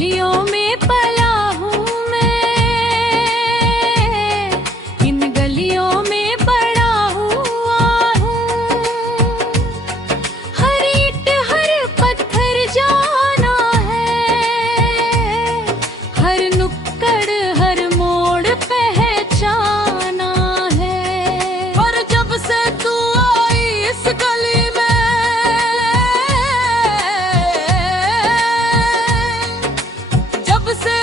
गलियों में पला हूँ मैं, इन गलियों में बड़ा हुआ हूँ। हर ईंट हर पत्थर जाना है, हर नुक्कड़ हर मोड़ पहचाना है। पर जब से तू आई इस गली में, जब से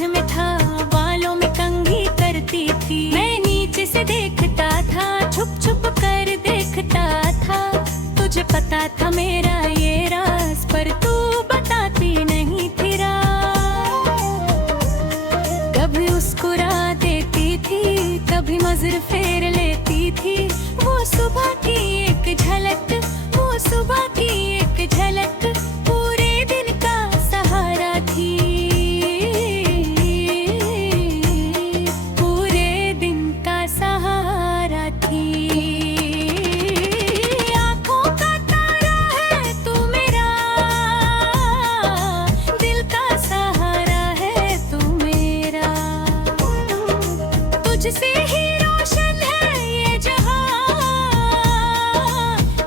हाथ में था, बालों में कंघी करती थी। मैं नीचे से देखता था, छुप छुप कर देखता था। तुझे पता था मेरा ये राज, पर तू बताती नहीं थी राज। कभी मुस्कुरा देती थी, कभी नजर फेर लेती थी। वो सुबह की एक झलक, वो सुबह की एक झलक पूरे दिन का सहारा थी। पूरे दिन का सहारा थी। आँखों का तारा है तू मेरा, दिल का सहारा है तू मेरा। तुझसे ही रोशन है ये जहां,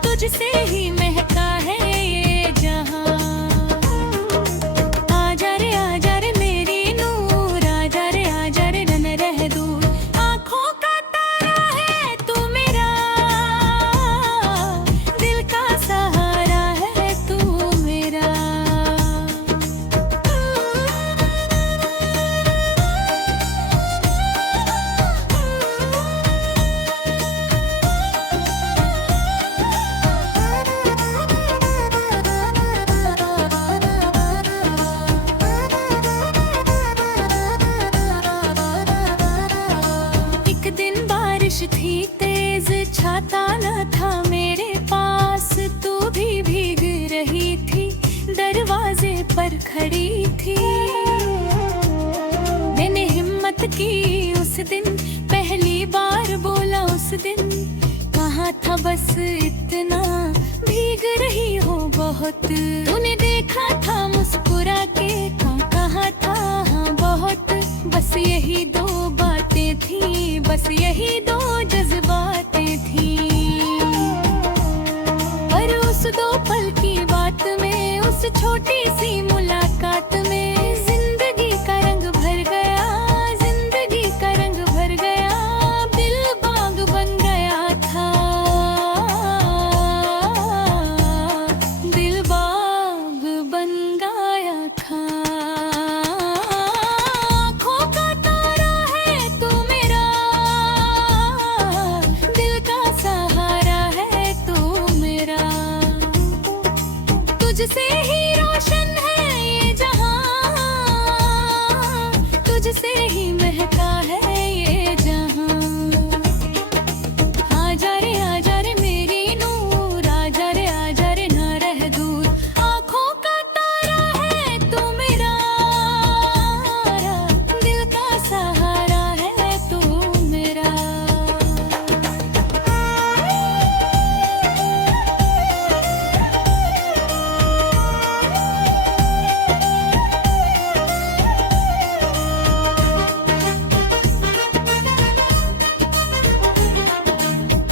तुझसे ही महका है ये जहां। आजा रे मेरी नूर, आजा रे रन रह दूर। आँखों का तारा है तू मेरा, दिल का सहारा है तू मेरा। एक दिन बारिश थी तेज, छाता न था मेरे पास। तू भी भीग रही थी, दरवाजे पर खड़ी थी। मैंने हिम्मत की उस दिन, पहली बार बोला उस दिन। कहा था बस इतना, भीग रही हो बहुत। तूने देखा था मुस्कुरा के, कहा था हाँ बहुत। बस यही दो बातें थी, बस यही दो जज्बातें थी। पर उस दो पल की बात में, उस छोटी सी मुलाकात में जिंदगी का रंग भर गया, जिंदगी का रंग भर गया। दिल बाग बन गया था, दिल बाग बन गया था। आँखों का तारा है तू मेरा, दिल का सहारा है तू मेरा। तुझसे ही रोशन है ये जहां, तुझसे ही महका है ये जहां। आजा रे मेरी नूर, आजा रे ना रह दूर। आँखों का तारा है तू मेरा, दिल का सहारा है तू मेरा।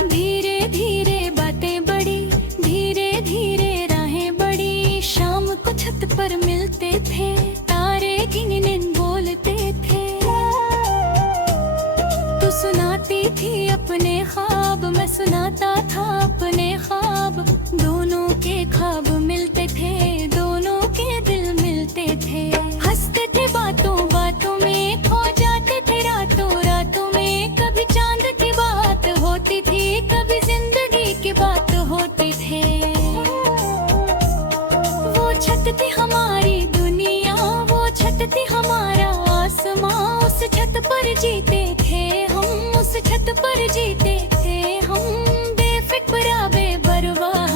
धीरे धीरे बातें बढ़ी, धीरे धीरे राहें बढ़ी। शाम को छत पर मिलते थे, तारे गिन गिन बोलते थे। तू सुनाती थी अपने ख्वाब, मैं सुनाता था अपने ख्वाब। दोनों के ख्वाब मिलते थे, दोनों के दिल मिलते थे। हंसते थे बातों बातों में, खो जाते थे रातों रातों में। कभी चांद की बात होती थी, कभी जिंदगी की बात होती थी। वो छत थी हमारी दुनिया, वो छत थी हमारा आसमां। उस छत पर जीते थे हम, उस छत पर जीते थे हम। बेफिक्र बेपरवाह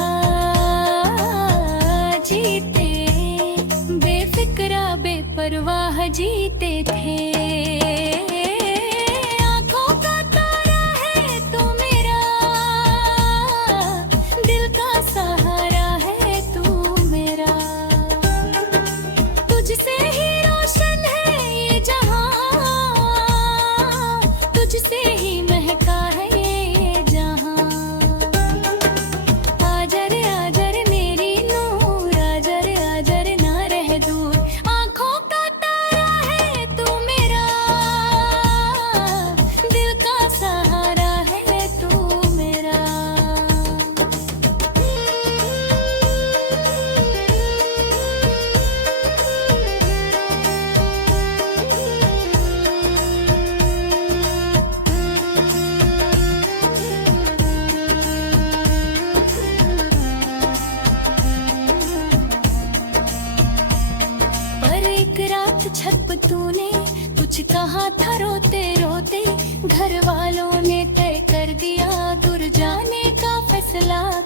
जीते, बेफिक्र बेपरवाह जीते थे। आँखों का तारा है तू मेरा, दिल का सहारा है तू मेरा। तुझसे ही रोशन है ये जहां, तुझसे ही महका है ये जहां। आजा रे मेरी नूर, आजा रे ना रह दूर। आँखों का तारा है तू मेरा,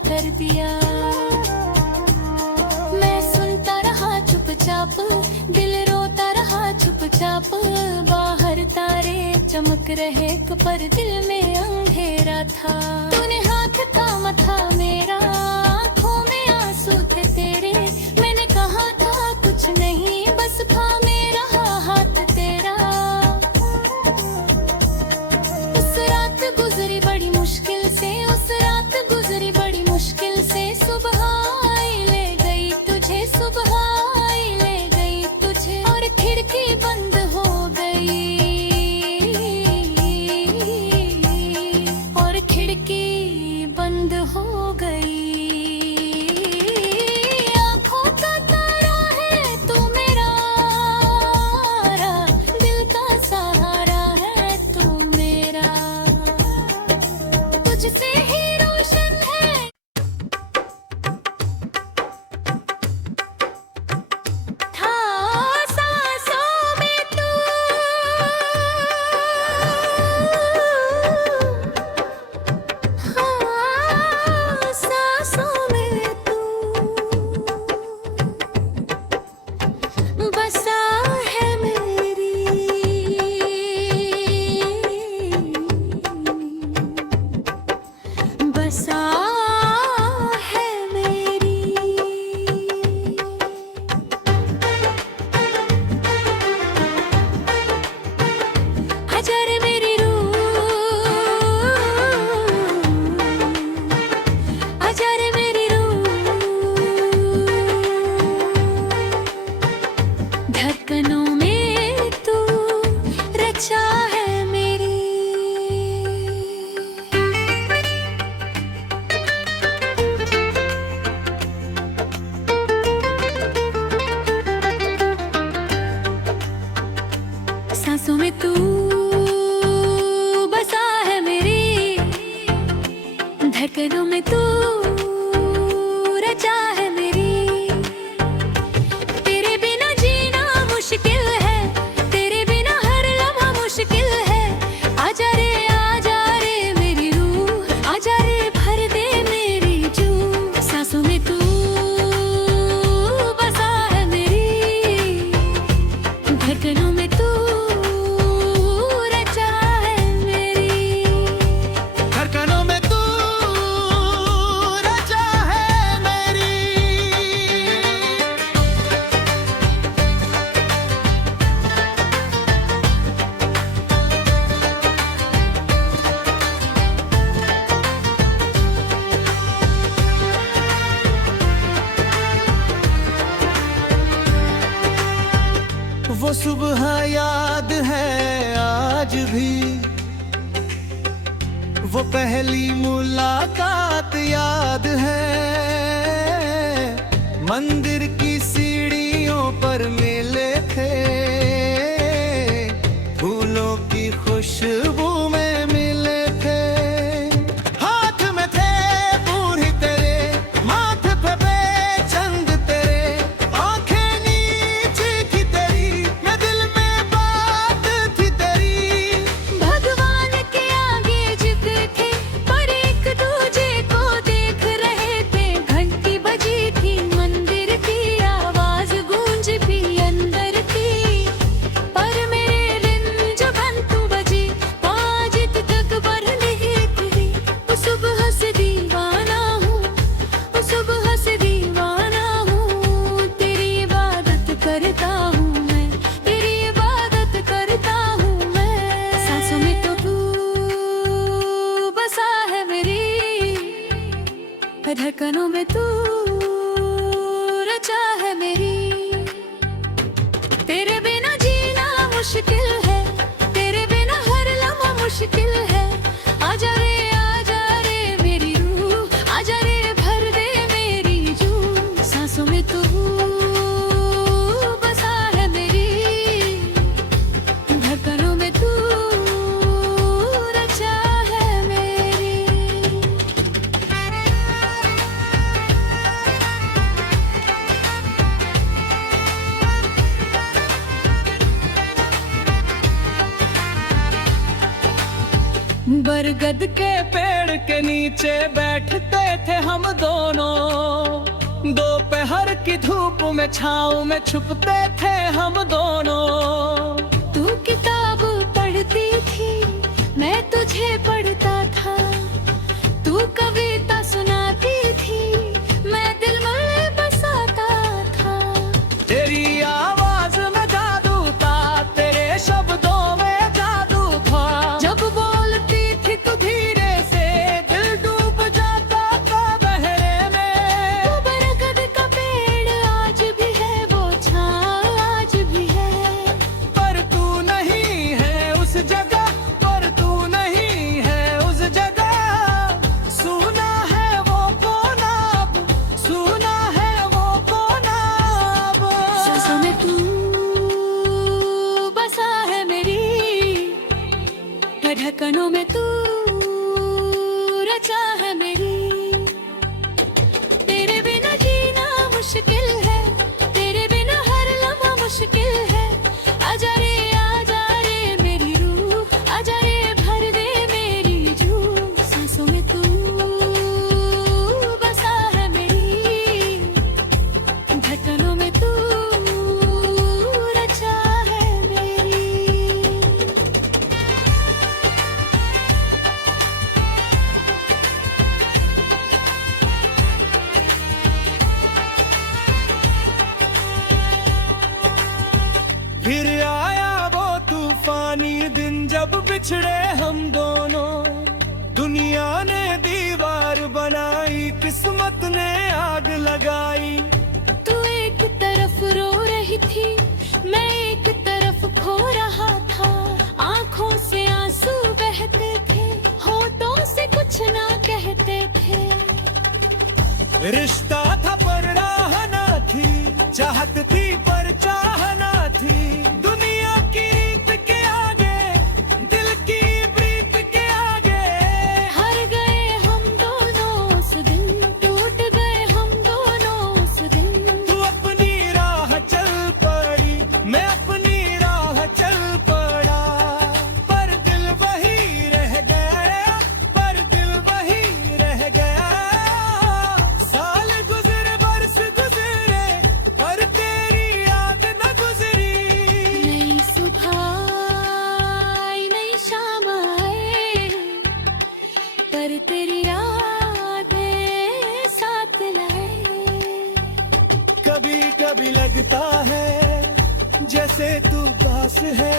कर दिया। मैं सुनता रहा चुपचाप, दिल रोता रहा चुपचाप। बाहर तारे चमक रहे पर दिल में अंधेरा था। तूने हाथ थामा था मेरा, आँखों में आंसू थे तेरे। मैंने कहा था कुछ नहीं, बस थामे रहा हाथ तेरा। उस रात गुजरी बड़ी मुश्किल से, उस रात गुजरी बड़ी मुश्किल से। सुबह आई ले गई तुझे, सुबह आई ले गई तुझे। और खिड़की बंद हो गई, और खिड़की बंद हो गई। आँखों का तारा है तू मेरा, दिल का सहारा है तू मेरा। तुझसे ही रोशन है था सांसों में तू, हाँ सांसों में तू बसा है मेरी। बसा है मेरी। आजा रे मेरी रूह, आजा रे मेरी रूह। धड़कनों में तू रचा है मेरी। सांसों में तू बसा है मेरी, धड़कनों में तू रचा है मेरी। तेरे बिना जीना मुश्किल है, तेरे बिना हर लम्हा मुश्किल है। आजा रे मेरी रूह, आजा रे भर दे मेरी जूं। सांसों में तू बसा है मेरी, धड़कनों में तू रचा है मेरी। धड़कनों में तू रचा है मेरी। वो सुबह याद है आज भी, वो पहली मुलाकात याद है। मंदिर की सीढ़ियों पर मिले थे, फूलों की खुशबू में मिले थे। हाथ में थे बूढ़ी तेरे, माथे पे बेचंद तेरे। आंखें नीचे की तेरी, मैं दिल में बात थी तेरी। भगवान के आगे झुके थे, पर एक दूजे को देख रहे थे। घंटी बजी थी मंदिर की, आवाज गूंज भी अंदर थी। पर मेरे दिन जब घंटू बजी, पाजित तक बर नहीं खुली। उस सुबह से दीवाना हूँ, उस सुबह से दीवाना हूँ। तेरी इबादत करता हूँ मैं, तेरी इबादत करता हूँ मैं। सांसों में तो तू बसा है मेरी, धड़कनों में तू रचा है मेरी। तेरे बिना जीना मुश्किल है, तेरे बिना हर लम्हा मुश्किल है। आजा रे मेरी रूह, आजा रे भर दे मेरी जूं। सांसों में तू बसा है मेरी, धड़कनों में तू रचा है मेरी। बरगद के पेड़ के नीचे बैठते थे हम दोनों, दोपहर की धूप में छाँव में छुपते थे हम दोनों। तू किताब पढ़ती थी, मैं तुझे पढ़ता था। तू कविता सुनाती थी, मैं दिल में बसाता था। तेरी आवाज में जादू था, तेरे शब्दों में जादू था। जब बोलती थी तू धीरे से, दिल डूब जाता था बहरे में। वो बरगद का पेड़ आज भी है, वो छाँव आज भी है। पर तू नहीं है उस जगह, पर तू नहीं है उस जगह। सुना है वो कोना अब, सुना है वो कोना अब। सांसों में तू बसा है मेरी, धड़कनों में तू रचा है मेरी। तेरे बिना जीना मुश्किल है, तेरे बिना हर लम्हा मुश्किल है। आजा रे मेरी रूह, आजा रे भर दे मेरी जूं। सांसों में तू बसा है मेरी, धड़कनों में तू रचा है मेरी। फिर आया वो तूफानी दिन जब बिछड़े हम दोनों। दुनिया ने दीवार बनाई, किस्मत ने आग लगाई। तू एक तरफ रो रही थी, मैं एक तरफ खो रहा था। आंखों से आंसू बहते थे, होठों से कुछ ना कहते थे। रिश्ता था पर राह ना थी, चाहत थी पर चाह ना थी। दुनिया की रीत के आगे, दिल की प्रीत के आगे। हार गए हम दोनों उस दिन, टूट गए हम दोनों उस दिन। तू अपनी राह चल पड़ी, मैं अपनी राह चल पड़ा। पर दिल वही रह गया, पर दिल वही रह गया। साल गुजरे बरस गुजरे, पर तेरी याद न गुजरी। नई सुबह आई, नई शाम आए, पर तेरी यादें साथ लाए। कभी कभी लगता है जैसे तू पास है,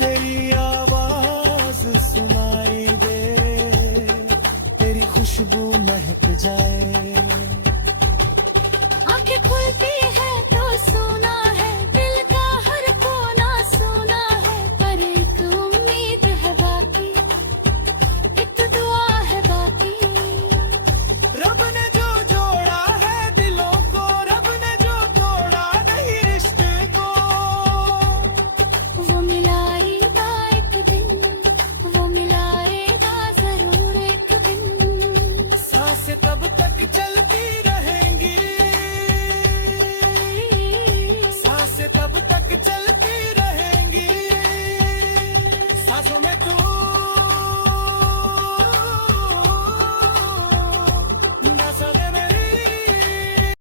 तेरी आवाज सुनाई दे, तेरी खुशबू महक जाए।